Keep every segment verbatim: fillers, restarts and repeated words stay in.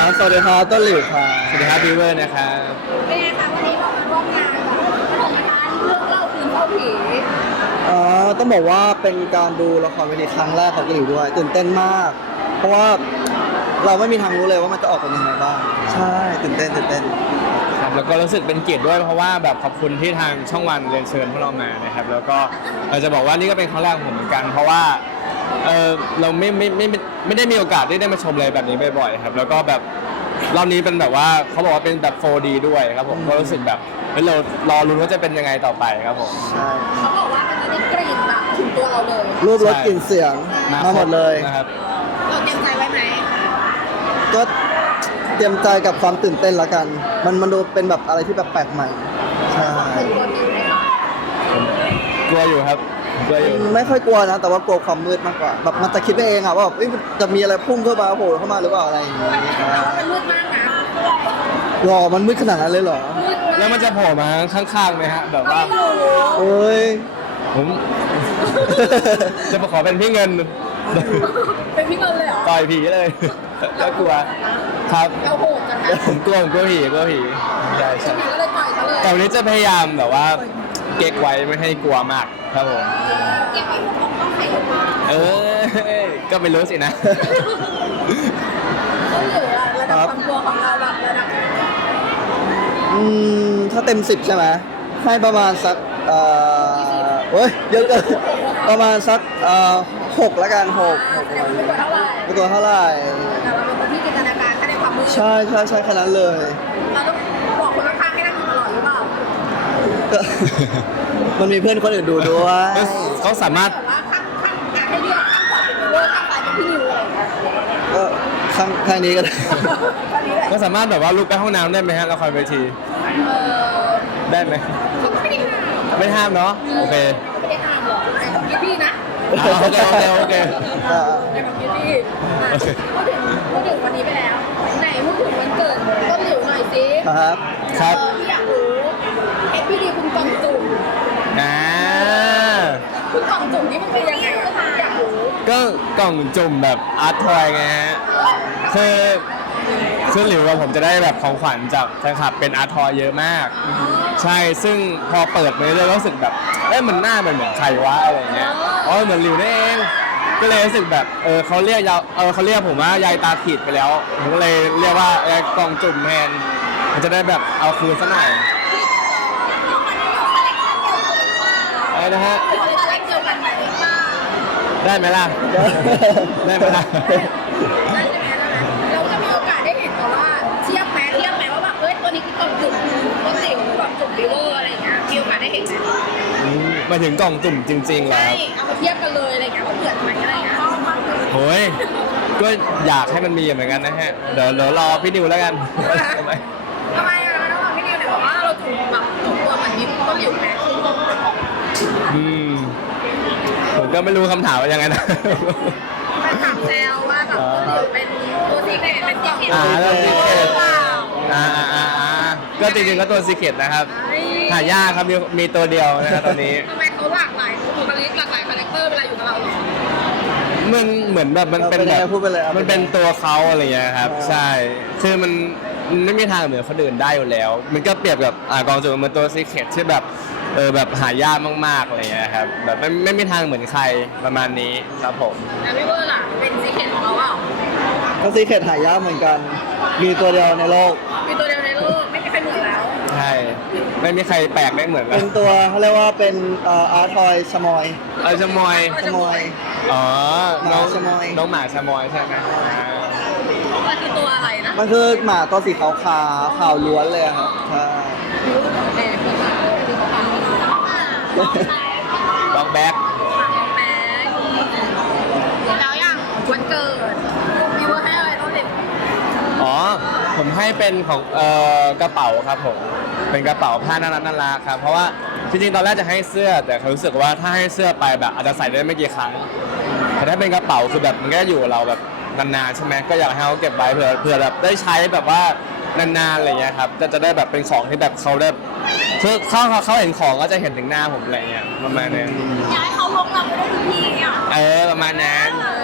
ครับสวัสดีครับต้นหลิวครับสวัสดีครับบีเวอร์นะครับเป็นไงคะวันนี้เรามาร่วมงานแบบปฐมทานเรื่องเล่าคืนเข้าผีอ่าต้องบอกว่าเป็นการดูละครเวทีครั้งแรกของต้นหลิวด้วยตื่นเต้นมาก เพราะว่าเราไม่มีทางรู้เลยว่ามันจะออกเป็นยังไงบ้างใช่ตื่นเต้นตื่นเต้นครับแล้วก็รู้สึกเป็นเกียรติด้วยเพราะว่าแบบขอบคุณที่ทางช่องวันเรียนเชิญพวกเรามานะครับแล้วก็เราจะบอกว่านี่ก็เป็นครั้งแรกของผมเหมือนกัน เพราะว่าเออเราไม่ไม่ไม่ไม่ไม่ได้มีโอกาสได้ได้มาชมอะไรแบบนี้บ่อยๆครับแล้วก็แบบรอบนี้เป็นแบบว่าเขาบอกว่าเป็นแบบ โฟร์ ดี ด้วยครับผมก็รู้สึกแบบเฮ้ยเรารอรุ้นว่าจะเป็นยังไงต่อไปครับผมใช่เขาบอกว่ามันจะได้กลิ่นแบบถึงตัวเราเลยรูปรสกลิ่นเสียงมาหมดเลยนะครับเราเตรียมใจไว้ไหมก็เตรียมใจกับความตื่นเต้นละกัน มันมันดูเป็นแบบอะไรที่แบบแปลกใหม่ใช่เป็นตัวผีไหมคะกลัวอยู่ครับกลัวอยู่ไม่ค่อยกลัวนะแต่ว่ากลัวความมืดมากกว่าแบบมันจะคิดไปเองอะว่าแบบเอ้ยจะมีอะไรพุ่งเข้ามาโผล่เข้ามาหรือเปล่าอะไรอย่างเงี้ยแต่ว่ามันมืดมากนะหรอมันมืดขนาดนั้นเลยเหรอมืดแล้วมันจะโผล่มาข้างๆไหมฮะแบบว่าไม่รู้โอ้ยผม จะมาขอเป็นพี่เงินเป็นพี่เงินเลยเหรอต่อยผีเลย ก็กลัวครับเราโหดจังนะผมกลัวผมกลัวผีกลัวผีใช่ผีใช่ก็เลยปล่อยเขาเลยแต่วันนี้จะพยายามแบบว่าเก๊กไว้ไม่ให้กลัวมากครับผมเก็บไว้พวกของต้องใครหรือเปล่าเออก็ไม่รู้สินะก็เหลือระดับความกลัวของเราแบบระดับอืมถ้าเต็มสิบใช่ไหมให้ประมาณสักเอ่อโอ้ยเยอะเกินประมาณสักเอ่อหกละกันหกหกแสดงว่าไม่กลัวเท่าไหร่ไม่กลัวเท่าไหร่แต่เราเป็นคนที่จินตนาการแค่ในความมืดใช่ใช่ใช่ขนาดนั้นเลยเราต้องบอกคนข้างๆให้นั่งอยู่ตลอดหรือเปล่าก็ มันมีเพื่อนคนอื่นดูด้วยเขาสามารถแต่ว่าข้างข้างอยากให้เลือกข้างขวาเป็นเลือกข้างซ้ายเป็นพี่นิวอะไรอย่างเงี้ยก็ข้างข้างนี้ก็ได้ก็นี้แหละเขาสามารถแบบว่าลุกไปห้องน้ำได้ไหมฮะละครเวทีเออได้ไหมเขาก็ไม่ได้ห้ามไม่ห้ามเนาะโอเคไม่ได้ห้ามหรอกไอ้ของพี่พี่นะอ่าโอเคโอเคโอเคอ่าไอ้ของพี่พี่อ่ะพูดถึงพูดถึงวันนี้ไปแล้วไหนพูดถึงวันเกิดต้นหลิวหน่อยสิครับครับเออพี่อยากรู้เอ็พี่ดีคุณกล่องจุ่มอ่าคุณกล่องจุ่มนี่มันเป็นยังไงอะอยากรู้ก็กล่องจุ่มแบบอาร์ตทอยไงฮะคือคือหลิวกับผมจะได้แบบของขวัญจากแฟนคลับเป็นอาร์ตทอยเยอะมาก ใช่ซึ่งพอเปิดไปเรื่อยๆรู้สึกแบบเอ้ยมันหน้ามันเหมือนใครวะอะไรเงี้ยอ๋อเหมือนหลิวนี่เองก็เลยรู้สึกแบบเออเขาเรียกยาวเออเขาเรียกผมว่ายายตาขีดไปแล้วผมก็เลยเรียกว่าเออกล่องจุ่มแทนมันจะได้แบบเอาคืนสักหน่อยอะไรนะฮะคือคาแรคเตอร์กันไหมได้ไหมล่ะ ได้ไหมล่ะได้ใช่ไหมเราจะมีโอกาสได้เห็นแต่ว่าเทียบไหมเทียบไหมว่าแบบเฮ้ยตัวนี้คือกล่องจุ่มตัวสิวกล่องจุ่มริเวอร์อะไรอย่างเงี้ยมีโอกาสได้เห็นไหมอืมมาถึงกล่องจุ่มจริงๆแล้ใช่วเอามาเทียบกันเลยอะไรอย่างเงี้ยว่าเหมือนไหมอะไรอย่างเงี้ยโอ้ยก็อยากให้มันมีเหมือนกันนะฮะเดี๋ยวเดี๋ยวรอพี่นิวแล้วกันทำไมทำไมอะน้องพี่นิวเนี่ยบอกว่าเราจุ่มแบบจุ่มตัวเหมือนนิ้วต้นหลิวไหมอืมผมก็ไม่รู้คำถามว่ายังไงนะแฟนคลับแซวว่าแบบต้นหลิวเป็นตัวซีเคร็ตเป็นซีเคร็ตอ่าแล้วซีเคร็ตหรือเปล่าอ่าอ่าอ่าอ่าก็จริงๆก็ตัวซีเคตนะครับหายากครับมีมีตัวเดียวนะครับตอนนี้ทำไมเขาหลากหลายบุคลิกหลากหลายคาแรคเตอร์เวลาอยู่กับเราหรอมันเหมือนแบบมันเป็นเอาไปแบเลยบพูดไปเลยเอาไปเลยมันเป็นตัวเขาอะไรเงี้ยครับอ่าใช่คือมันมันไม่มีทางเหมือนคนอื่นได้อยู่แล้ว มันก็เปรียบกับอ่ากองจุลมันตัวซีเคตที่แบบเออแบบหายากมากๆอะไรเงี้ยครับแบบไม่ไม่มีทางเหมือนใครประมาณนี้ครับผมแล้วพี่เวอร์ล่ะเป็นซีเคร็ตของเราเปล่าก็ซีเคร็ตหายากเหมือนกัน มีตัวเดียวในโลกมีตัวเดียวในโลกไม่มีใครเหมือนแล้วใช่ไม่มีใครแปลกไม่เหมือนกัเป็น นตัวเขาเรียกว่าเป็นเอ่ออาร์ทอยชมอยเออชะมอยชมอยอ๋อน้องหมาชะมอยน้องหมาชะมอยใช่ไหมอ่ามันคือตัวอะไรนะมันคือหมาตัวสีขาวขาวขาวล้วนเลยครับใช่แดงคือขาวคือขาวล็อกแบ็คแป๊กแล้วอย่างวันเกิดพี่เวอร์ให้อะไรต้องเด็ดอ๋อผมให้เป็นของเอ่อกระเป๋าครับผมเป็นกระเป๋าผ้าน่ารักน่ารักครับเพราะว่าจริงๆตอนแรกจะให้เสื้อแต่เขารู้สึกว่าถ้าให้เสื้อไปแบบอาจจะใส่ได้ไม่กี่ครั้งแต่ถ้าเป็นกระเป๋าคือแบบมันก็อยู่กับเราแบบนานๆใช่ไหมก็อยากให้เขาเก็บไว้เผื่อเผื่อแบบได้ใช้แบบว่านานๆอะไรเงี้ยครับจะจะได้แบบเป็นของที่แบบเขาได้คือเขาเขาเห็นของก็จะเห็นถึงหน้าผมอะไรเงี้ยประมาณนี้อยากให้เขาลงเราไปได้ทุกทีอ่ะเออประมาณนั้นเออ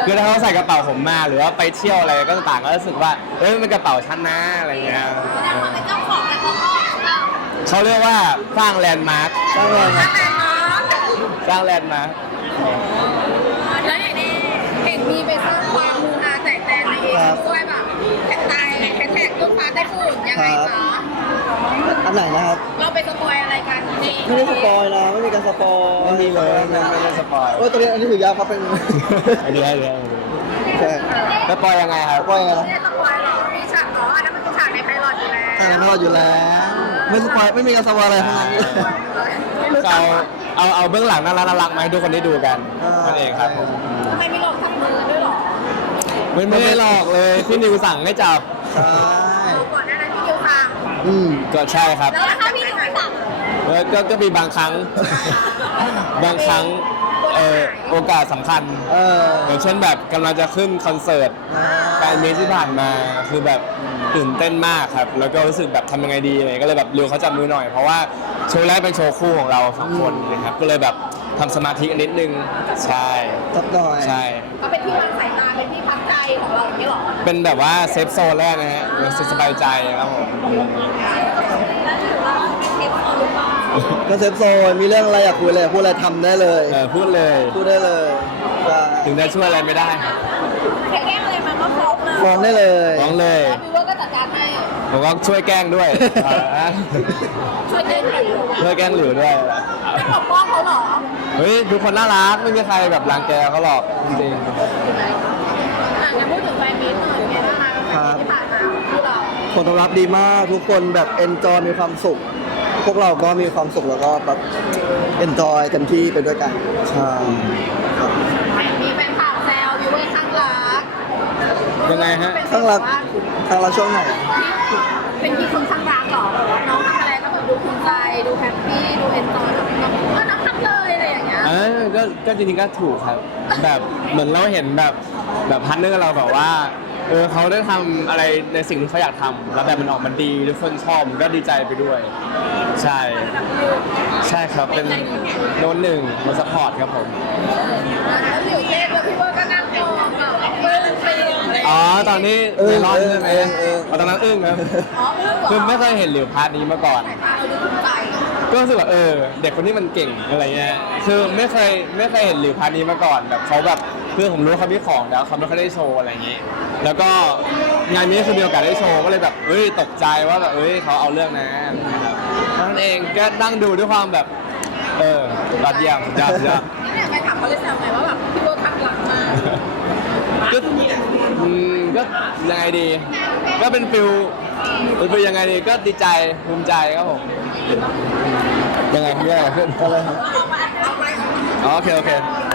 คือถ้าเขาใส่กระเป๋าผมมาหรือว่าไปเที่ยวอะไรก็ต่างๆก็รู้สึกว่าเอ้ยมันเป็นกระเป๋าชั้นนะอะไรเงี้ยแสดงว่าเป็นเจ้าของแต่เขาก็เออเขาเรียกว่าสร้างแลนด์มาร์คสร้างแรงนะสร้างแลนด์มาร์คแล้วอย่างนี้เห็นมีไปสร้างความมูฮาแตกแตนในเองด้วยแบบแท็กไตแฮชแท็กต้นฟ้าใต้ฝุ่นยังไงคะอันไหนนะครับเราไปสปอยอะไรกันนี่ไม่ได้สปอยนะไม่มีการสปอยไม่มีเลยไม่ไม่ได้สปอยโอ้ยตัวนี้อันนี้ถือยาวครับเป็นไอเดียไอเดียใช่แล้วปอยยังไงครับสปอยยังไงไม่นะได้สปอยหรอมีฉากอ๋ออันนั้นมันคือฉากในไพลอตอยู่แล้วใช่ไม่รอดอยู่แล้ว ไม่สปอยไม่มีการสปอยอะไรทั้งนั้นเอาเอาเอาเบื้องหลังน่ารักน่ารักมาให้ทุกคนได้ดูกันอ่านั่นเองครับผมทำไมมีหลอกจับมือด้วยหรอไม่ไม่ได้หลอกเลยพี่นิวสั่งให้จับใช่ก่อนหน้านั้นพี่ดิวฟังอืมก็ใช่ครับแล้วถ้าพี่ดิวไม่สั่งแล้วก็ก็มีบางครั้ง บางครั้งเออโอกาสสำคัญเอออย่างเช่นแบบกำลังจะขึ้นคอนเสิร์ตอ่าแฟนมีตที่ผ่านมาคือแบบตื่นเต้นมากครับ แล้วก็รู้สึกแบบทำยังไงดีอะไรก็เลยแบบเร็วเขาจับมือหน่อย เพราะว่าโชว์แรกเป็นโชว์คู่ของเราสองคนนะครับก็เลยแบบทำสมาธิกันนิดนึงใช่สักหน่อยใช่ก็เป็นที่วางสายตาเป็นที่พักใจของเราอย่างนี้หรอเป็นแบบว่าเซฟโซนแรกนะฮะรู้สึกสบายใจครับผมแล้วถือว่าเป็นเทปคอหรือเปล่าก็เซฟโซนมีเรื่องอะไรอยากคุยอะไรพูดอะไรทำได้เลยเออพูดเลยพูดได้เลยใช่ถึงจะช่วยอะไรไม่ได้แค่แกล้งอะไรมันก็ฟ้องเลยฟ้องได้เลยร้องเลยแล้วพี่ว่าก็จัดการให้ผมก็ช่วยแกล้งด้วยเออช่วยแกล้งหนูช่วยแกล้งหลิวด้วยไม่ปกป้องเขาหรอเฮ้ยทุกคนน่ารักไม่มีใครแบบรังแกเขาหรอกจริงอ่ะงั้นพูดถึงแฟนมีตหน่อยเป็นไงบ้างคะแฟนมีตที่ผ่านมาของพวกเราผลตอบรับดีมากทุกคนแบบเอนจอยมีความสุข พวกเราก็มีความสุขแล้วก็แบบเอนจอยเต็มที่ไปด้วยกันใช่ครับมีแฟนข่าวแซววิวเวอร์ข้างรักๆยังไงฮะข้างรักข้างรักช่วงไหนเป็นที่คนข้างรักเหรอแบบว่าน้องทำอะไรก็แบบดูภูมิใจดูแฮปปี้ดูเอนจอยแบบน้องเออน้องทำเลยอะไรอย่างเงี้ยเออก็ก็จริงๆก็ถูกครับ แบบเหมือนเราเห็นแบบแบบพาร์ทเนอร์เราแบบว่าเออเขาได้ทำอะไรในสิ่งที่เขาอยากทำแล้วแบบมันออกมาดีทุกคนชอบมันก็ดีใจไปด้วย ใช่ ใช่ครับเป็นโน้นหนึ่งมาสปอร์ตครับผมแล้วหลิวเต้นแล้วพี่ว่าก็นั่งมองแบบเปิ้ลเปิ้ลอะไรอ๋อตอนนี้เออในร้อนใช่ไหมเออเอออ๋อตอนนั้นอึ้งครับอ๋อเปิ้ลเหรอคือไม่เคยเห็นหลิวพาร์ทนี้มาก่อนสายตาเราดูภูมิใจก็รู้สึกว่าเออเด็กคนนี้มันเก่งอะไรเงี้ยคือไม่เคยไม่เคยเห็นหลิวพาร์ทนี้มาก่อนแบบเขาแบบคือผมรู้ว่าเขามีของแล้วเขาไม่ค่อยได้โชว์อะไรอย่างงี้ แล้วก็งานนี้คือมีโอกาสได้โชว์ก็เลยแบบเอ้ยตกใจว่าแบบเอ้ยเขาเอาเรื่องนะนะครับนั่นเองก็นั่งดูด้วยความแบบเออยอดเยี่ยมยอดเยี่ยมนี่เนี่ยไปถามเขาเลยแซวไงว่าแบบพี่ว่าข้างรักมากก็อืมก็ยังไงดี ก็เป็นฟิลเป็นฟิลยังไงดีก็ดีใจภูมิใจครับผมยังไงพี่ยังไงขึ้นอะไรฮะเอาไปอ๋อโอเคโอเค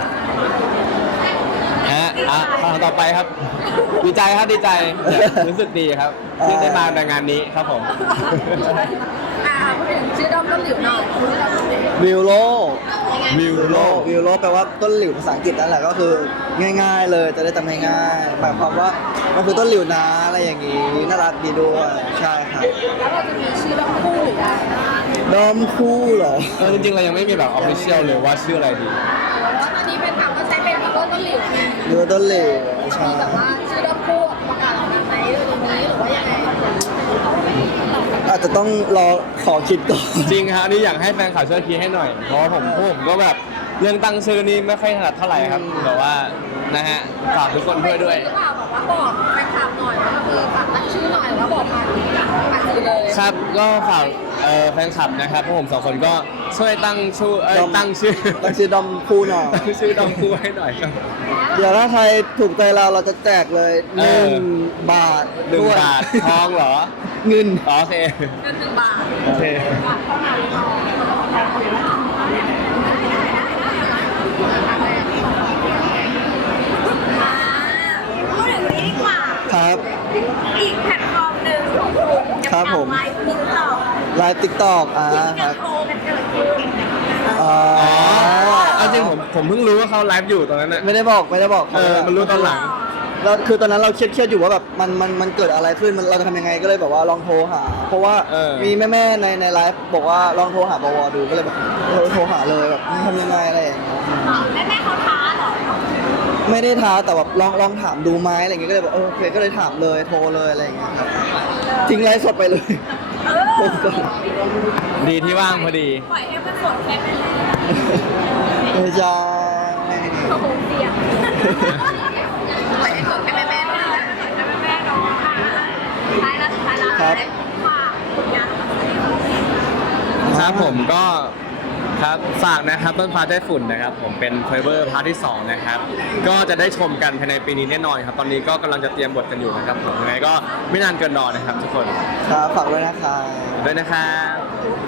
ฮะอ่ะคำถามต่อไปครับ ดีใจครับดีใจรู้สึกดีครับที่ได้มาในงานนี้ครับผมอ่าพูดถึงชื่อด้อมต้นหลิวหน่อยชื่อด้อมต้นหลิววิวโลยังไงวิววิวโลวิวโลแปลว่าต้นหลิวภาษาอังกฤษนั่นแหละก็คือง่าย ๆ เลยจะได้จำง่ายๆหมายความว่ามันคือต้นหลิวนะอะไรอย่างงี้น่ารักดีด้วยใช่ครับแล้วเราจะมีชื่อด้อมคู่หรือยังดอมคู่เหรอเออจริงๆเรายังไม่มีแบบออฟฟิเชียลเลยว่าชื่ออะไรดีแล้วตอนนี้เป็นข่าวก็ใช้เป็นอีโก้ต้นหลิวไงหรือว่าต้นหลิวใช่มีแบบว่าชื่อด้อมคู่ประกาศออกมาไหมเรื่องนี้หรือว่ายังไงอาจจะต้องรอขอคิดก่อนจริงครับอันนี่อยากให้แฟนข่าวช่วยคิดให้หน่อย เพราะว่าผมพวกผมก็แบบเรื่องตั้งชื่อนี้ไม่ค่อยถนัดเท่าไหร่ครับแต่ว่านะฮะฝากทุกคนด้วยด้วยหรือเปล่าแบบว่าบอกแฟนคลับหน่อยว่าเออฝากตั้งชื่อหน่อยแล้วบอกผ่านผ่านสื่อเลยครับก็ฝากเอ่อแฟนคลับนะครับพวกผมสองคนก็ช่วยตั้งชื่อเอ้ยตั้งชื่อตั้งชื่อดอมคู่หน่อยตั้งชื่อดอมคู่ให้หน่อยครับเดี๋ยวถ้าใครถูกใจเราเราจะแจกเลยหเอนึ่องบาทหนึ่งด้วยบาททองเหรอเงินอ๋อโอเคเงินหนึ่งบาทโอเคบาทเท่านั้นพอพูดถึงนี้ดีกว่าครับอีกแพลตฟอร์มหนึ่งของคุณครับผมไลฟ์ติ๊กต็อกไลฟ์ติ๊กตอกอ่าที่คการัรบโทรกันเกิดขึ้นอ๋ออ๋อเอาจริงผมผมเพิ่งรู้ว่าเขาไลฟ์อยู่ตอนนั้นน่ะไม่ได้บอกไม่ได้บอกเออมันรู้ตอนหลังแล้วคือตอนนั้นเราเครียดเครียดอยู่ว่าแบบมันมันมันเกิดอะไรขึ้นมันเราจะทำยังไงก็เลยแบบว่าลองโทรหา เพราะว่าเออมีแม่ๆในในไลฟ์บอกว่าลองโทรหาบวดูก็เลยแบบโทรโทรหาเลยแบบทำยังไงอะไรอย่างเงี้ยแม่แม่เขาท้าเหรอไม่ได้ท้าแต่แบบลองลองถามดูไหมอะไรเงี้ยก็เลยบอกเออโอเคก็เลยถามเลยโทรเลยอะไรอย่างเงี้ยครับทิ้งไลฟ์สดไปเลยเออดีที่ว่างพอดีปล่อยให้มันสดแค่นั้นแหละไม่ใช่โอ้โหเสียงปล่อยให้สดแค่แม่แม่ๆนะปล่อยให้แม่แม่ๆเนาะท้ายแล้วสุดท้ายแล้วได้ฝากผลงานของเราครับผมก็ครับฝากนะครับต้นฟ้าใต้ฝุ่นนะครับผมเป็นเฟเวอร์พาร์ทที่สองนะครับก็จะได้ชมกันภายในปีนี้แน่นอนครับตอนนี้ก็กำลังจะเตรียมบทกันอยู่นะครับผมยังไงก็ไม่นานเกินรอนะครับทุกคนครับฝากด้วยนะครับด้วยนะครับ